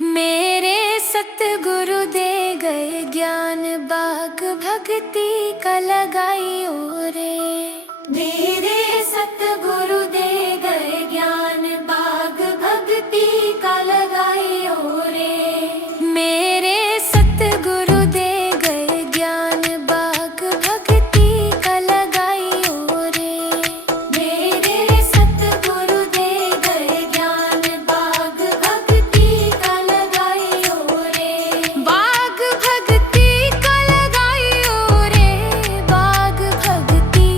मेरे सतगुरु दे गए ज्ञान, बाग भक्ति का लगाई ओरे। मेरे सतगुरु दे गए ज्ञान, बाग भक्ति का लगाई ओरे। मेरे सतगुरु दे गए ज्ञान, बाग भक्ति का लगाई ओरे। मेरे सतगुरु दे गए ज्ञान, बाग भक्ति का लगाई ओरे। बाग भक्ति का लगाई ओरे। बाग भक्ति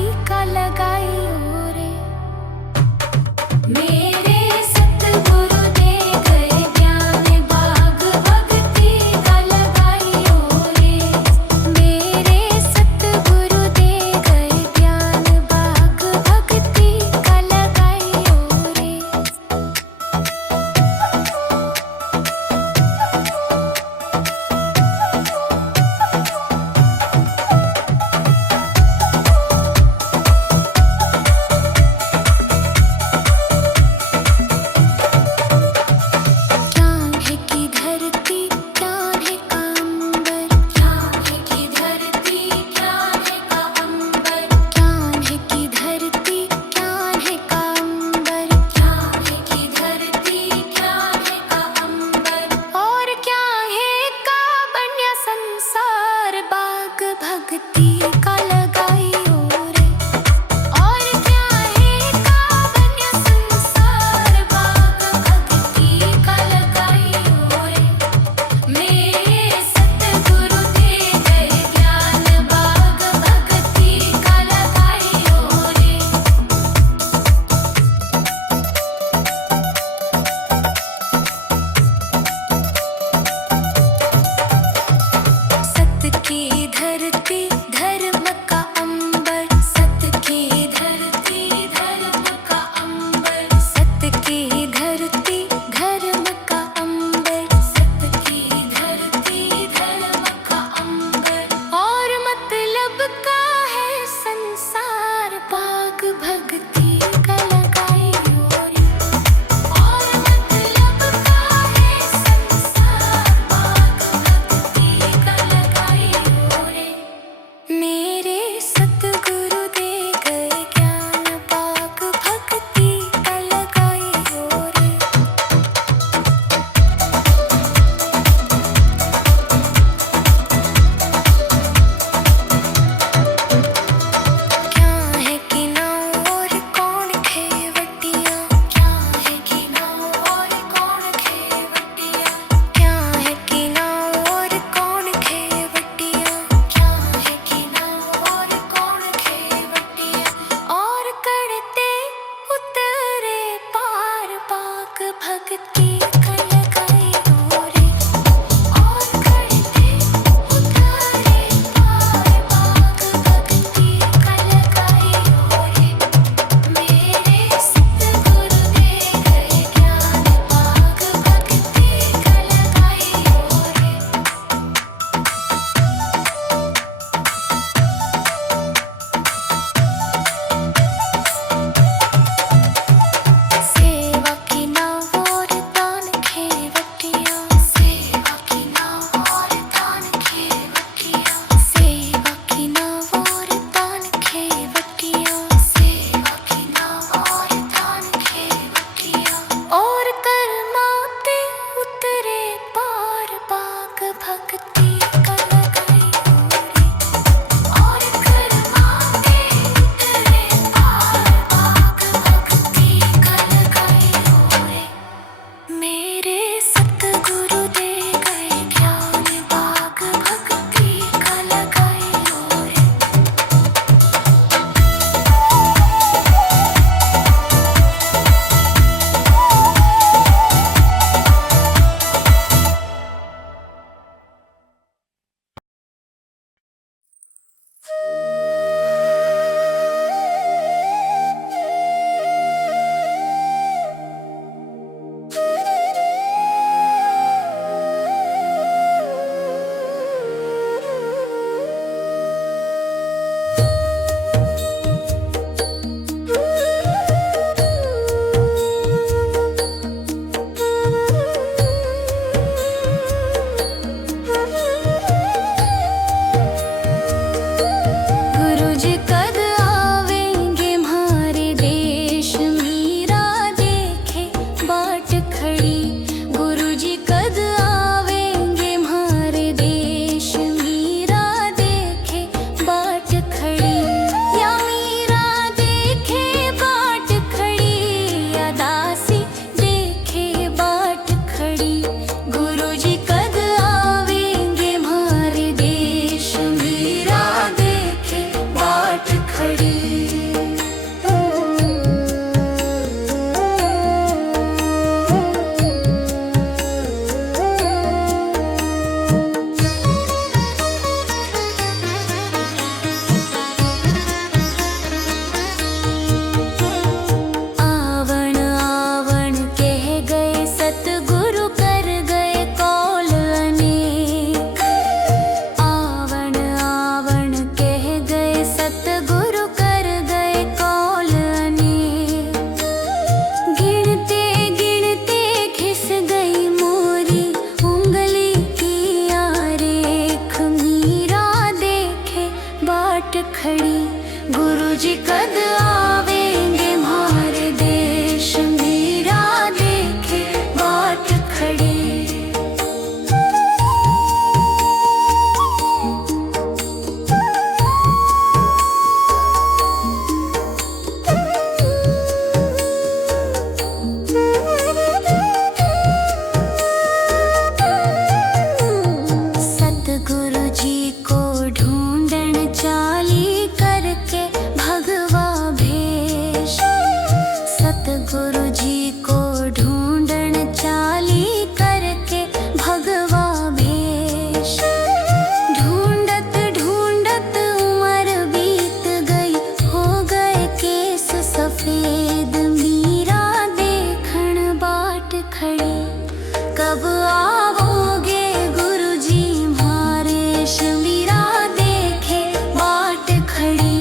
कब आओगे गुरुजी म्हारे मीरा देखे बाट खड़ी।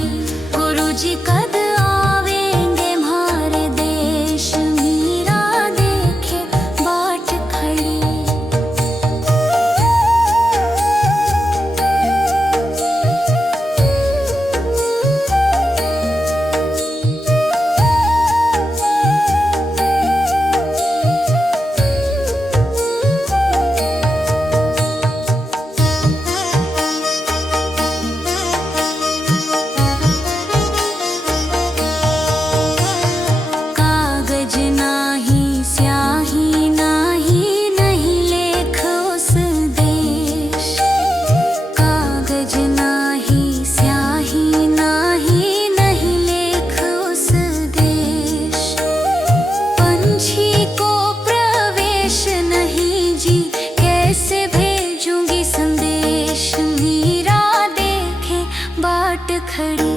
गुरुजी कद आवेंगे म्हारे देश मीरा देखे बाट खड़ी। खड़ी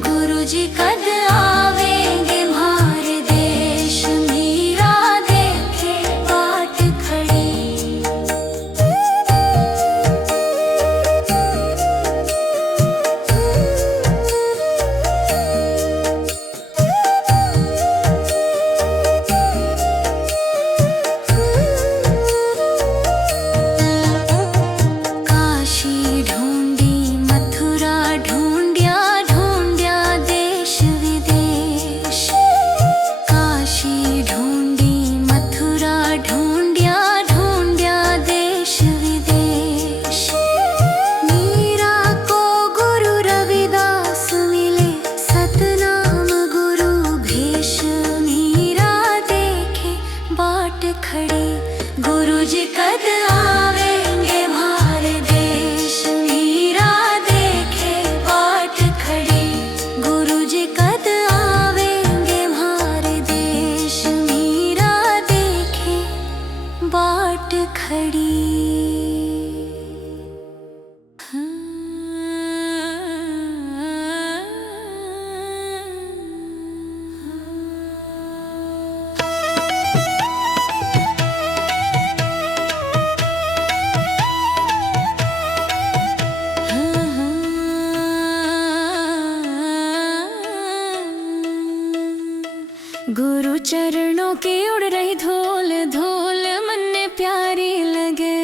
गुरुजी कद आवेंगे म्हारे देश मीरा देखे बाट खड़ी। काशी ढूंढी मथुरा ढूंढिया ढूंढिया देश विदेश। काशी ढूंढी मथुरा ढूंढिया ढूंढिया देश विदेश। मीरा को गुरु रविदास मिले सतनाम गुरु भेष। मीरा देखे बाट खड़ी गुरुजी कद आवेंगे म्हारे देश मीरा देखे बाट खड़ी। गुरुजी कद आवेंगे म्हारे देश मीरा देखे बाट खड़ी। गुरु चरणों की उड़ रही धूल धूल मन प्यारी लगे।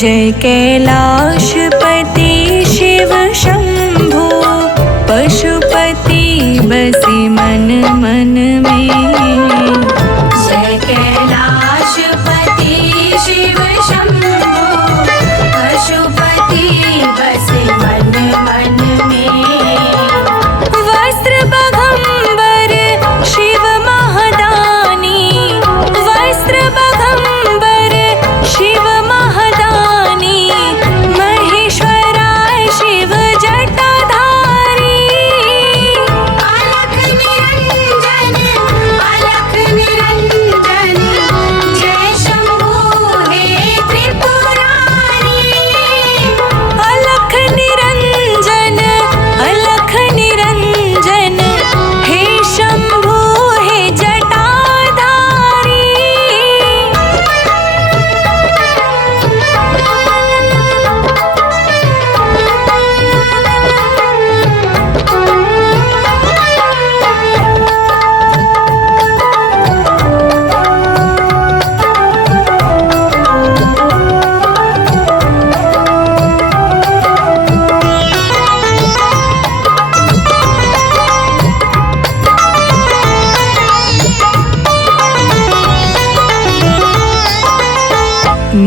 जय कैलाशपति शिव शंभो, पशुपति बसे मन मन में। जय कैलाशपति शिव शंभो, पशुपति बसे मन मन में। वस्त्र बघंबर शिव महदानी, वस्त्र बघंबर शिव महदानी, महेश्वराय शिव जटाधारी। अलख निरंजन, अलख निरंजन, जय शंभू हे त्रिपुरारी। अलख निरंजन, अलख निरंजन, हे शंभू हे जटाधारी।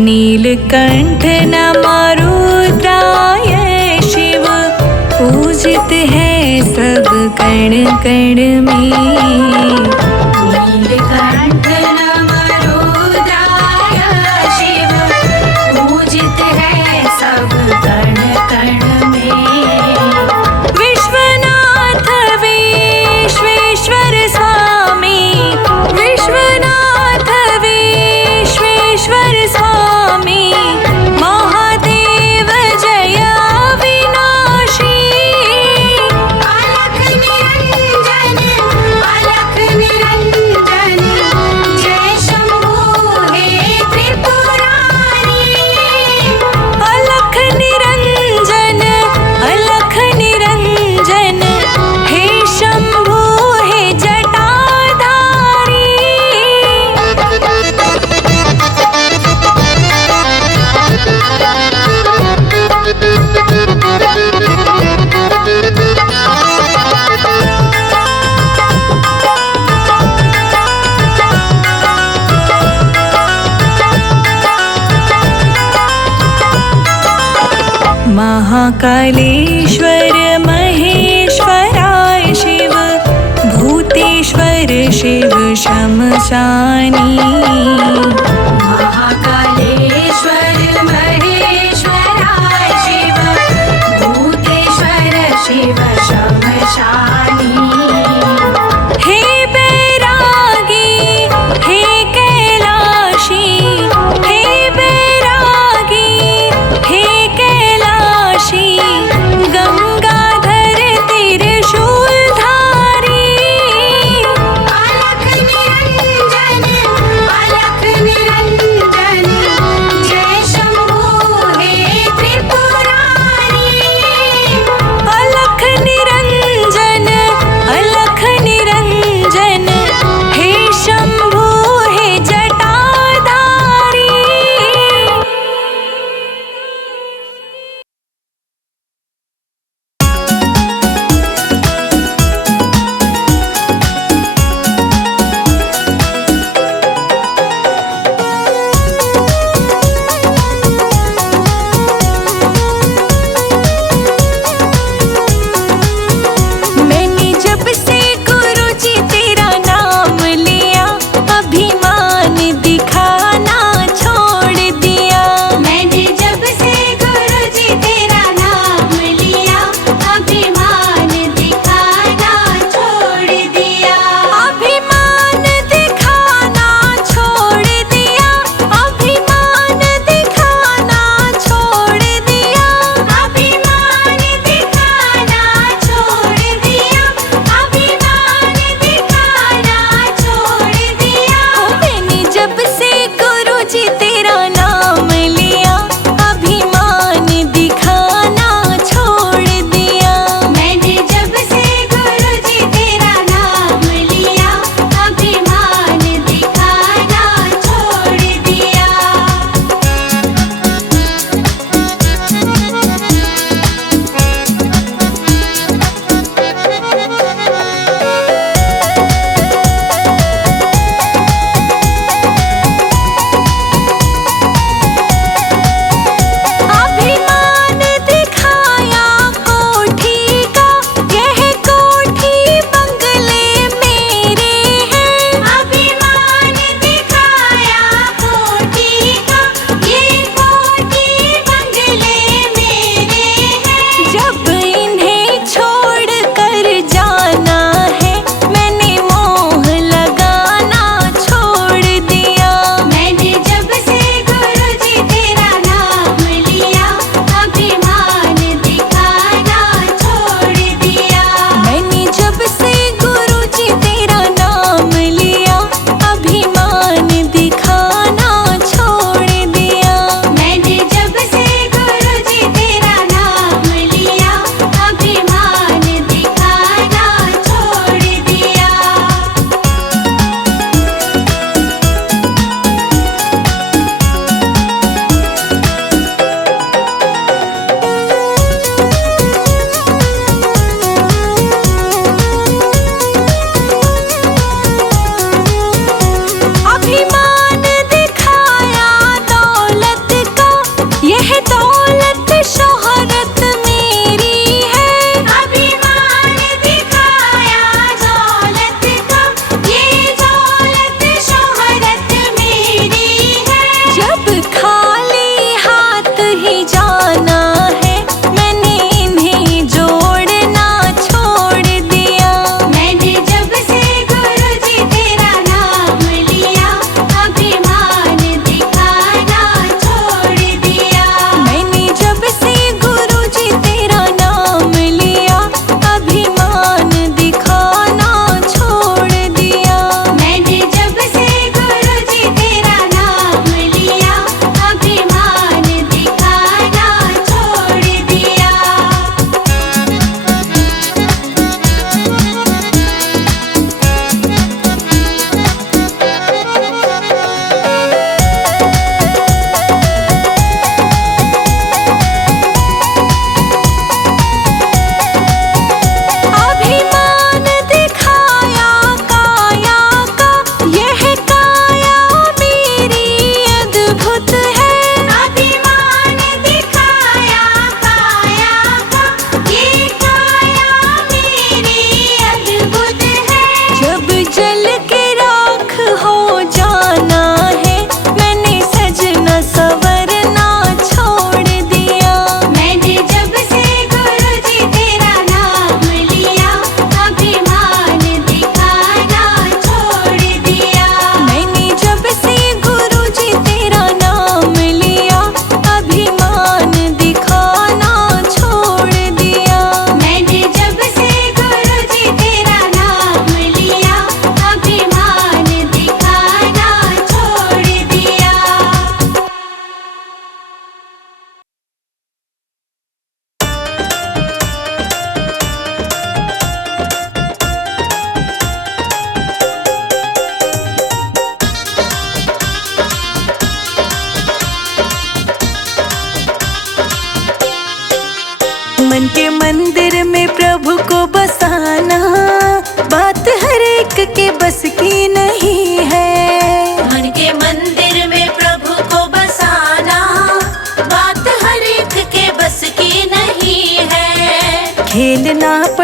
नीलकंठ नमरुद्राय शिव, पूजित है सब कण कण में। नीलकंठ नमरुद्राय शिव, पूजित है सब कण कण में। विश्वनाथ विश्वेश्वर स्वामी, विश्वनाथ विश्वेश्वर स्वामी, महादेव जय अविनाशी। अलख निरंजन, अलख निरंजन, जय शंभू हे त्रिपुरारी। अलख निरंजन, अलख निरंजन, हे शंभू हे जटाधारी। महाकालेश्वर महेश्वराय शिव, भूतेश्वर शिव शमशानी। महाकालेश्वर महेश्वराय शिव, भूतेश्वर शिव शमशानी। हे बैरागी, हे कैलाशी, हे बैरागी, हे कैलाशी, गंगाधर त्रिशूलधारी। अलख निरंजन, अलख निरंजन,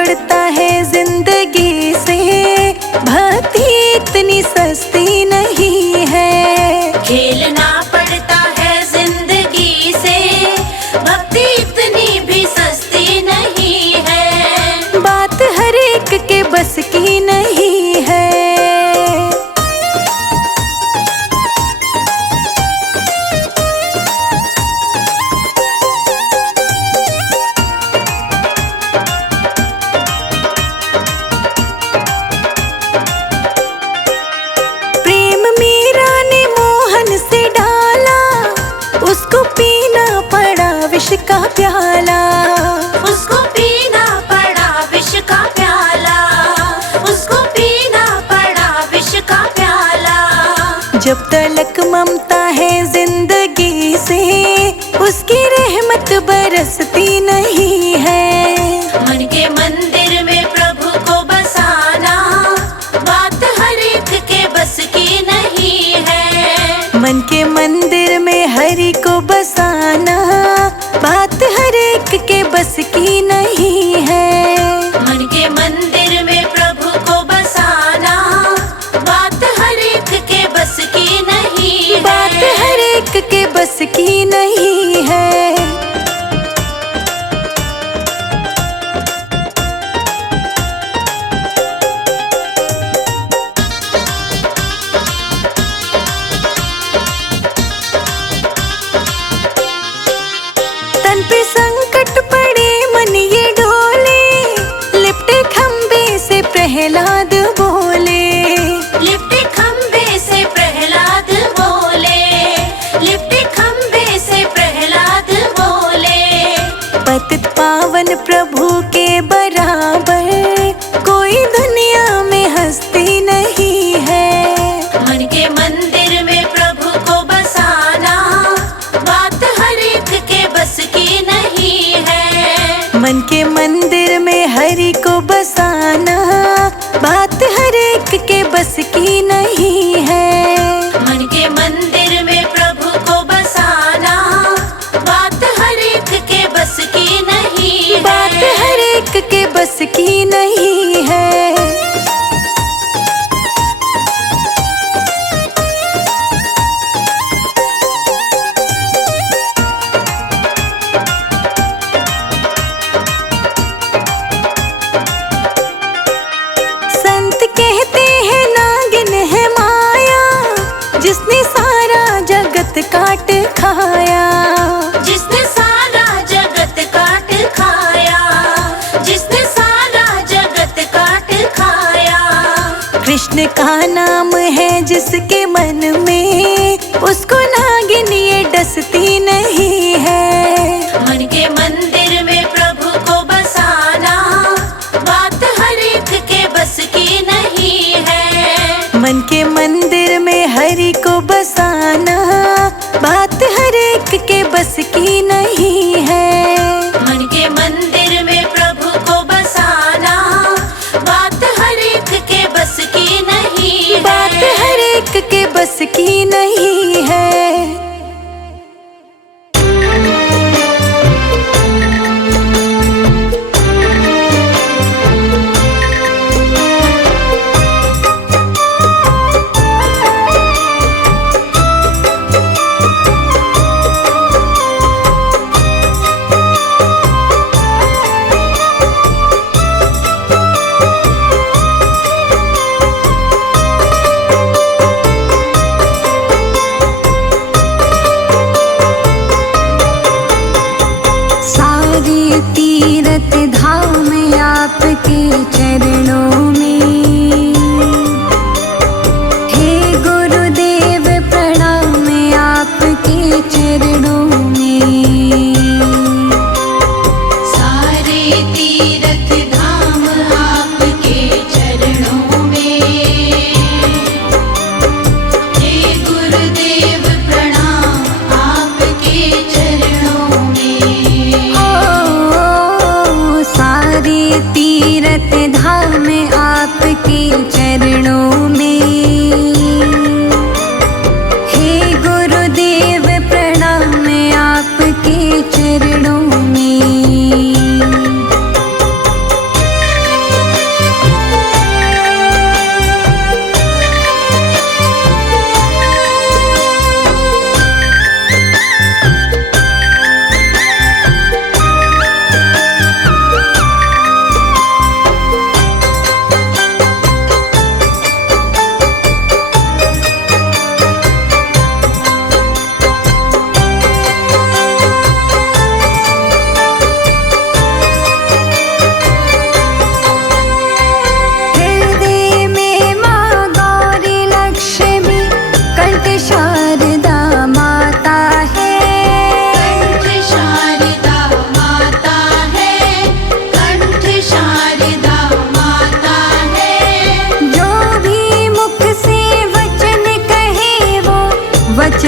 पड़ता है जिंदगी से, भक्ति इतनी सस्ती नहीं है। खेलना पड़ता है जिंदगी से, भक्ति इतनी भी सस्ती नहीं है। बात हर एक के बस की नहीं है। प्रेम मीरा ने मोहन से डाला, उसको पीना पड़ा विष का प्याला। उसको पीना पड़ा विष का प्याला, उसको पीना पड़ा विष का प्याला। जब तलक ममता है जिंदगी से, उसकी रहमत बरसती नहीं है। मन के मंदिर में प्रभु को बसाना, बात हर एक के बस की नहीं है। मन के मंदिर में हरि को बसाना, बात हर एक के बस की नहीं है। मन के मंदिर में प्रभु को बसाना, बात हर एक के बस की नहीं है। बात हर एक के बस की नहीं है। तन पे संकट पड़े मन ये डोले, लिपटे खंबे से प्रहलाद बोले। लिपटे खंबे से प्रहलाद बोले, लिपटे खंबे से प्रहलाद बोले। पतित पावन प्रभु के बराबर कोई दुनिया में हस्ती नहीं है। मन के मंदिर में प्रभु को बसाना, बात हर एक के बस की नहीं है। मन के मंदिर में हरि को बसाना, बात हर एक के बस की नहीं है। मन के मंदिर में प्रभु को बसाना, बात हर एक के बस की नहीं है। बात हर एक के बस की नहीं है। संत कहते हैं नागिन है माया, जिसने सारा जगत काट खाया। जिसने सारा जगत काट खाया, जिसने सारा जगत काट खाया। कृष्ण का नाम है जिसके मन में, उसको नागिन ये डसती नहीं है। मन के मंदिर में प्रभु को बसाना, बात हर एक के बस की नहीं है। मन के मंदिर में हरि को बसाना, बात हर एक के बस की नहीं है। मन के मंदिर में प्रभु को बसाना, बात हर एक के बस की नहीं है। बात हर एक के बस की नहीं है।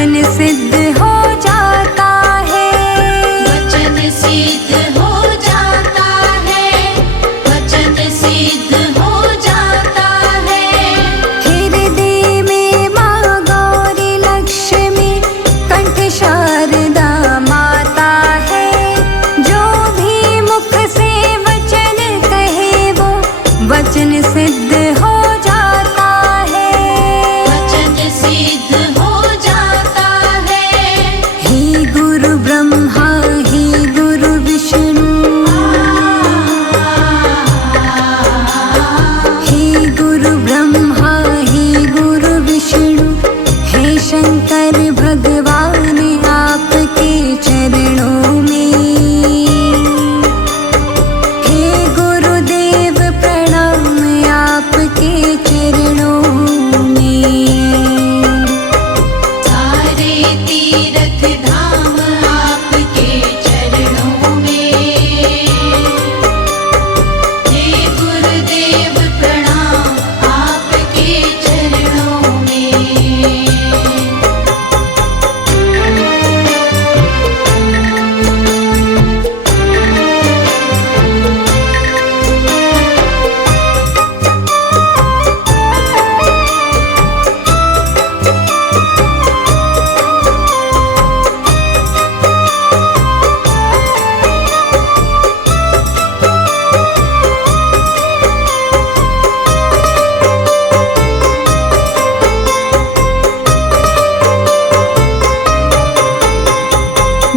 वचन सिद्ध हो जाता है, वचन सिद्ध हो जाता है, वचन सिद्ध हो जाता है। हृदय में माँ गौरी लक्ष्मी कंठ शारदा माता है, जो भी मुख से वचन कहे वो वचन सिद्ध हो जाता है, वचन सिद्ध हो जाता है। हे गुरु ब्रह्मा हे गुरु विष्णु, हे गुरु ब्रह्मा हे गुरु विष्णु, हे शंकर भगवान आपके चरणों में, हे गुरुदेव प्रणाम आपके चरणों में। सारे तीर्थ धाम आपके चरणों में, हे गुरुदेव प्रणाम आपके चरणों में।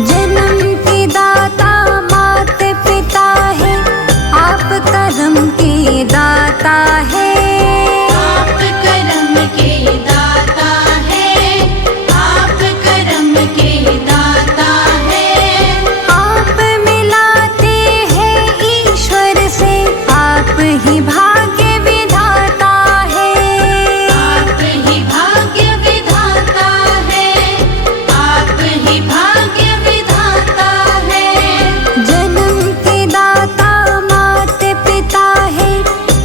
जन्म के दाता मात पिता है, आप कर्म के दाता है, आप कर्म के दाता है, आप कर्म के दाता है। आप मिलाते हैं ईश्वर से, आप ही भाग्य विधाता है, आप ही भाग्य विधाता है, आप ही भाग्य विधाता है। जन्म के दाता मात पिता है,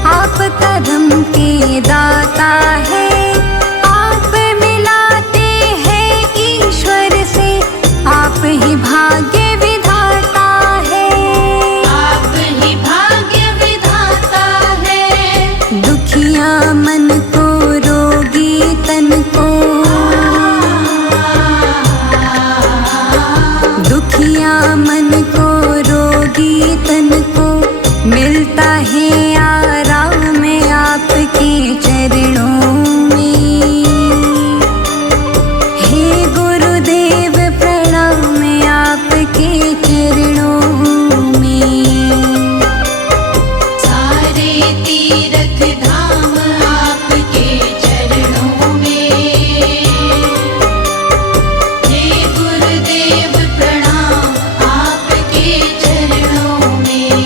आप कर्म के दाता है, आप मिलाते हैं ईश्वर से, आप ही भाग्य विधाता है, आप ही भाग्य विधाता है। दुखिया मन को रोगी तन को, दुखिया मन को रोगी तन को मिलता है आराम आपके चरणों में, हे गुरुदेव प्रणाम आपके चरणों में। सारे तीर्थ धाम आपके चरणों में, हे गुरुदेव प्रणाम आपके चरणों में।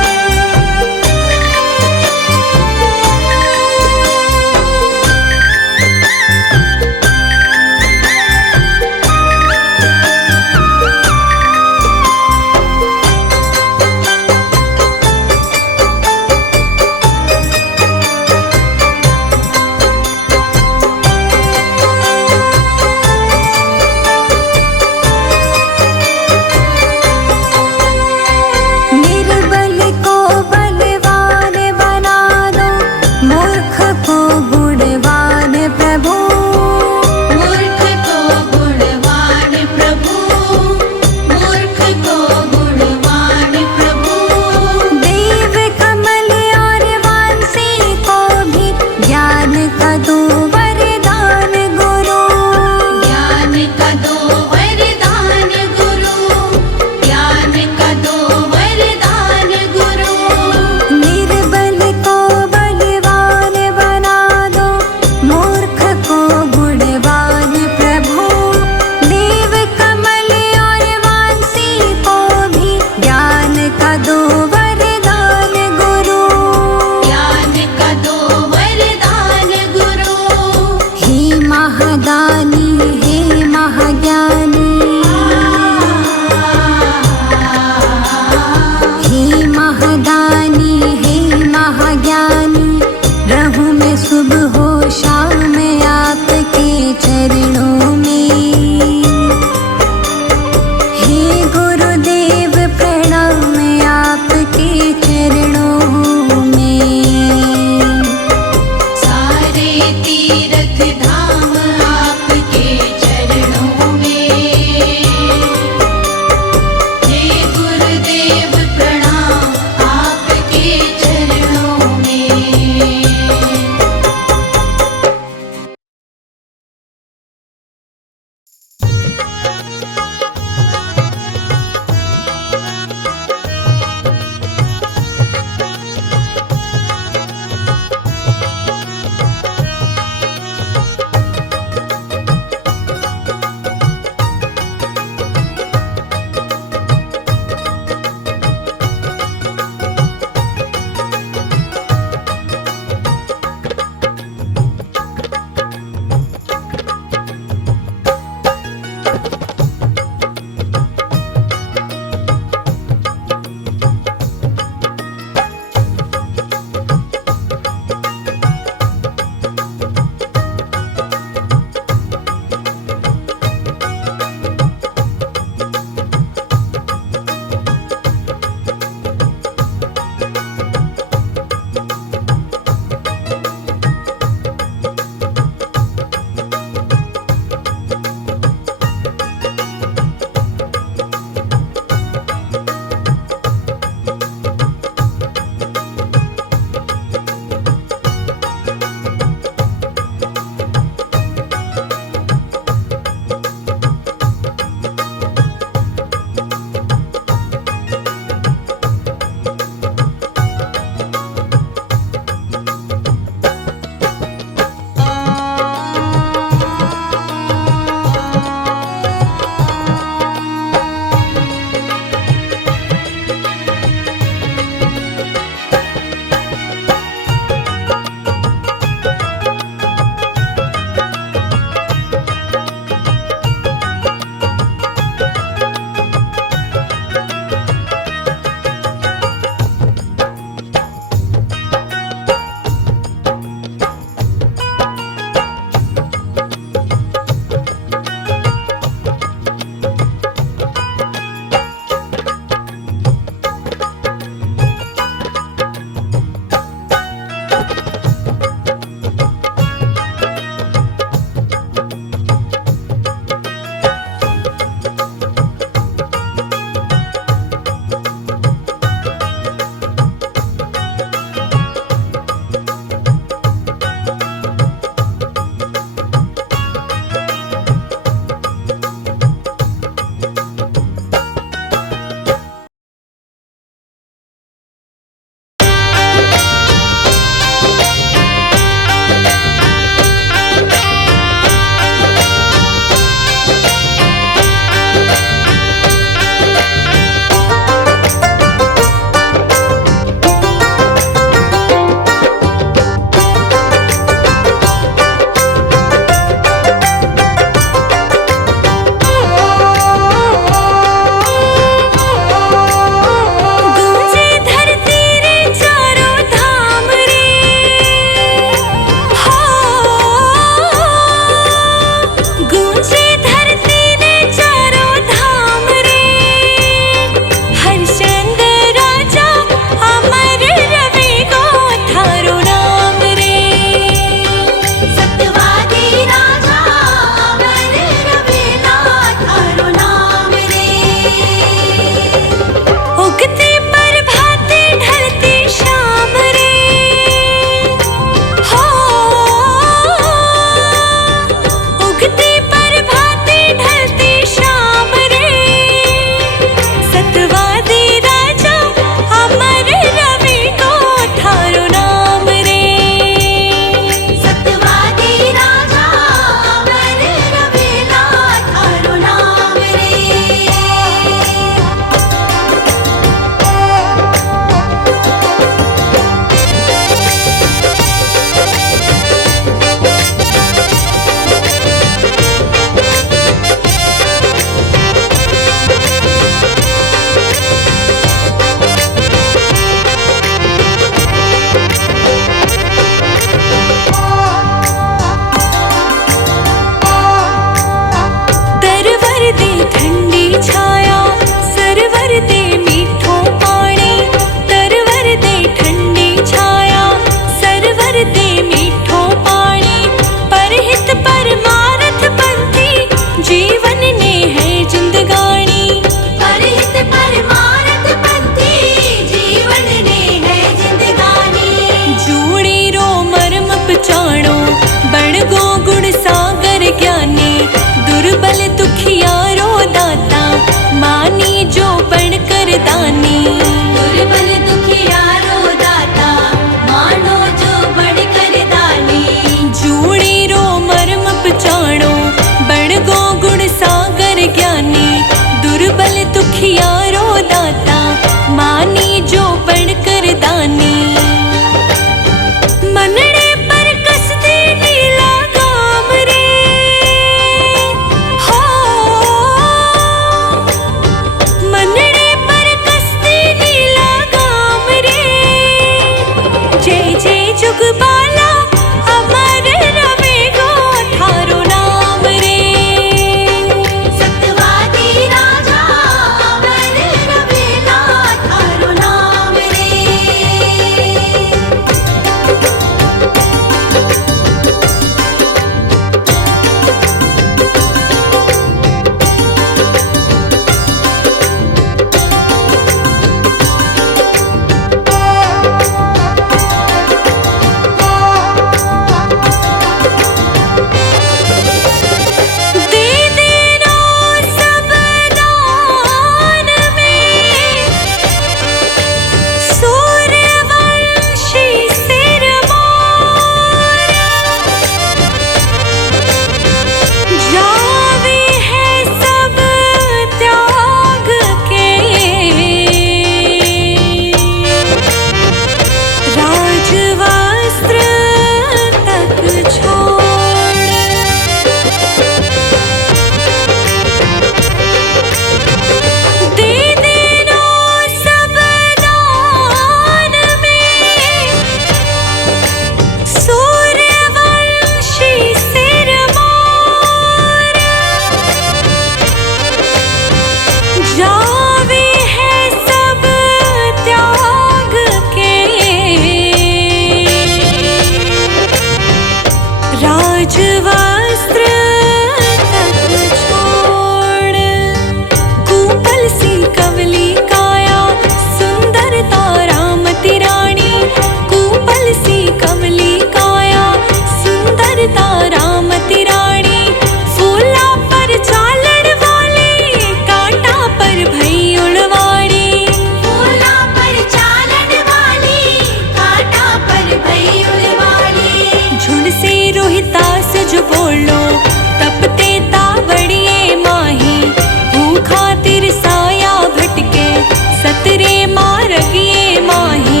सतरे मारगिए माही।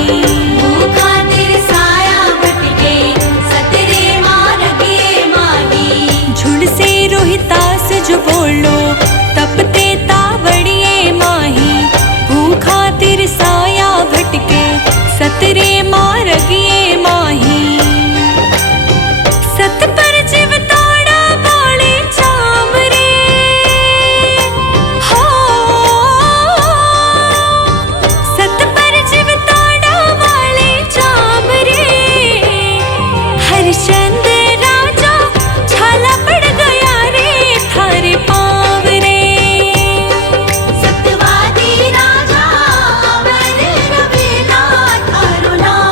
खातिर साया भटके सतरे मारगिए माही। झुलसे रोहितास जो बोलो तपते तावड़िए माही। खातिर साया भटके सतरे मारगिए माही। सत पर जीव ताड़ा बाले चाम रे हो। सत पर जीव ताड़ा वाले चाम रे। हरिश्चंद्र राजा छाला पड़ गया रे थारे पाँव रे। सत्यवादी राजा अमर रवेला थारो नाम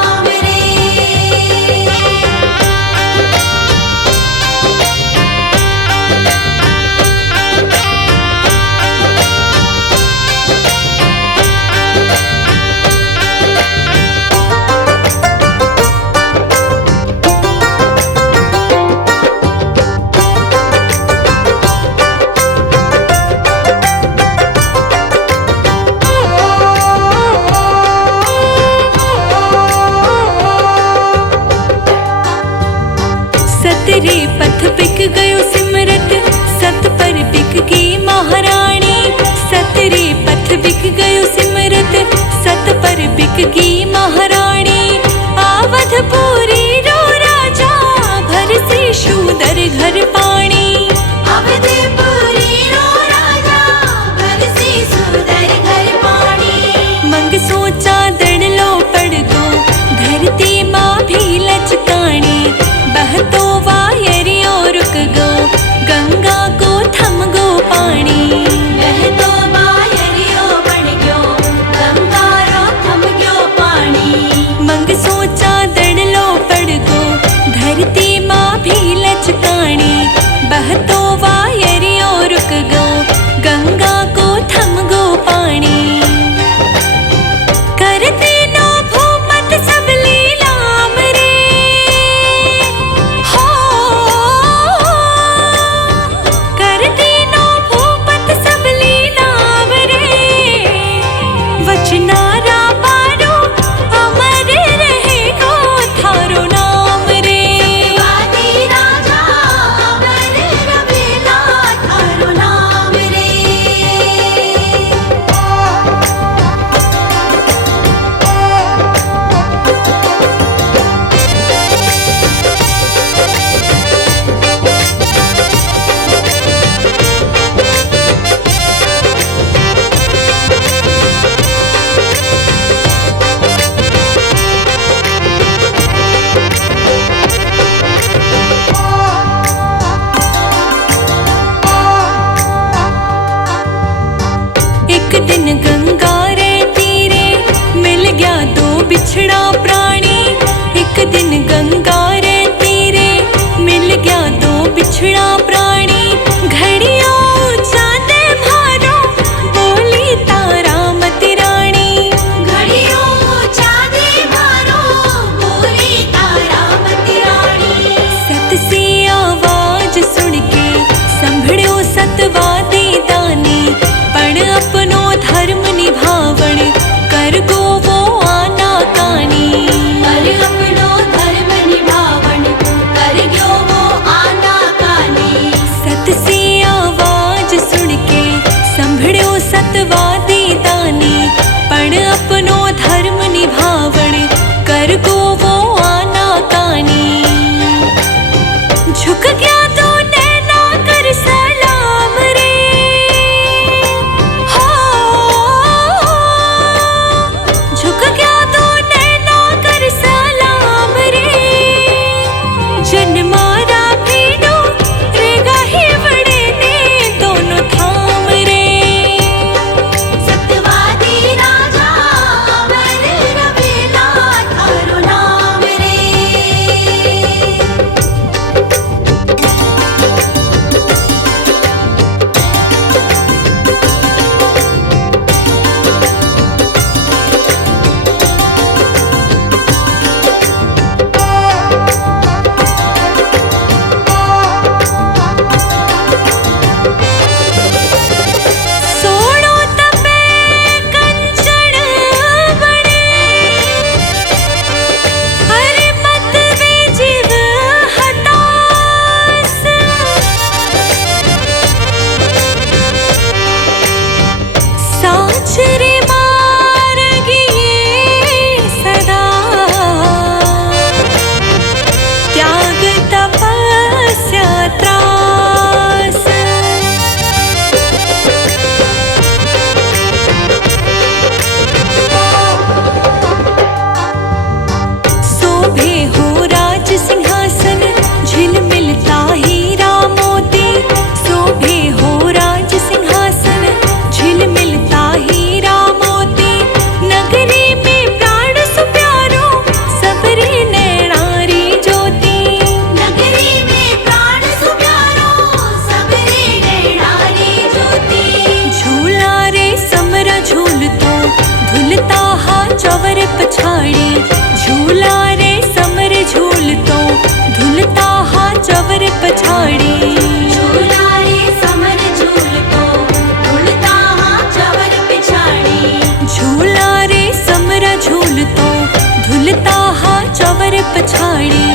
चवर पछाड़ी,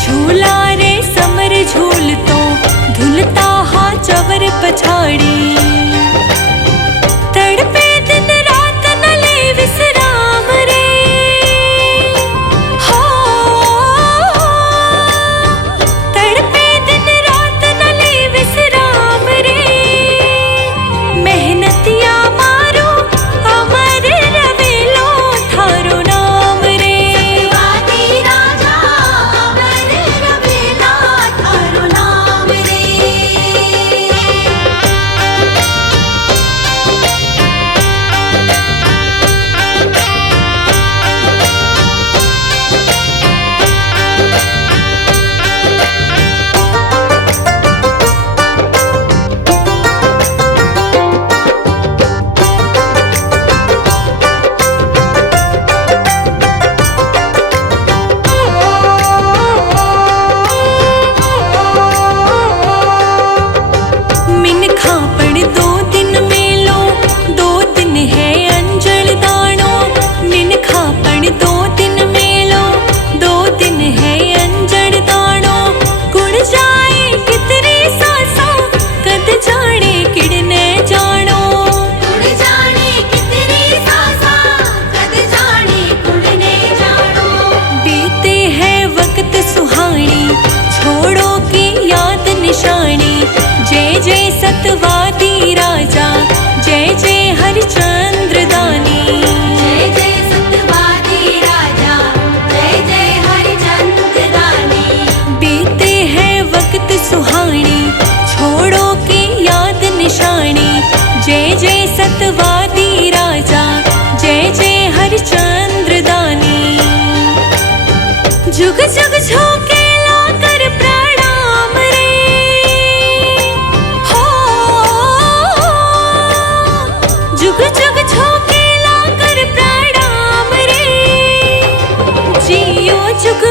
झूला रे समर झूलतो, धुलता हा चवर पछाड़ी। तड़पे दिन रात न ले विश्राम रे, हो तड़पे दिन रात न ले विश्राम रे। मेहनतिया मारो अमर रवेलो थारो नाम रे। सतवादी राजा अमर रवेला थारो नाम रे। मिनखा पण 2 दिन मेलो, 2 दिन है अंजल दाणो। मिनखा पण 2 दिन मेलो, 2 दिन है अंजल दाणो। गुण जाए कितनी सासा, कद जाने किड़ने जानो। उड़ जाने कितनी सासा, कद जाने कुड़ने जानो। बीते है वक्त सुहानी, छोड़ो की याद निशानी। जय जय सतवादी राजा, जय जय हरिचंद्र दानी। जय जय सतवादी राजा, जय जय हरिचंद्र दानी। बीते है वक्त सुहानी, छोड़ो की याद निशानी। जय जय सतवादी राजा, जय जय हरिचंद्र दानी। जुग जुग झोंकेला कर प्रणाम रे, हो जुग जुग झोंकेला कर प्रणाम रे। जियो जुग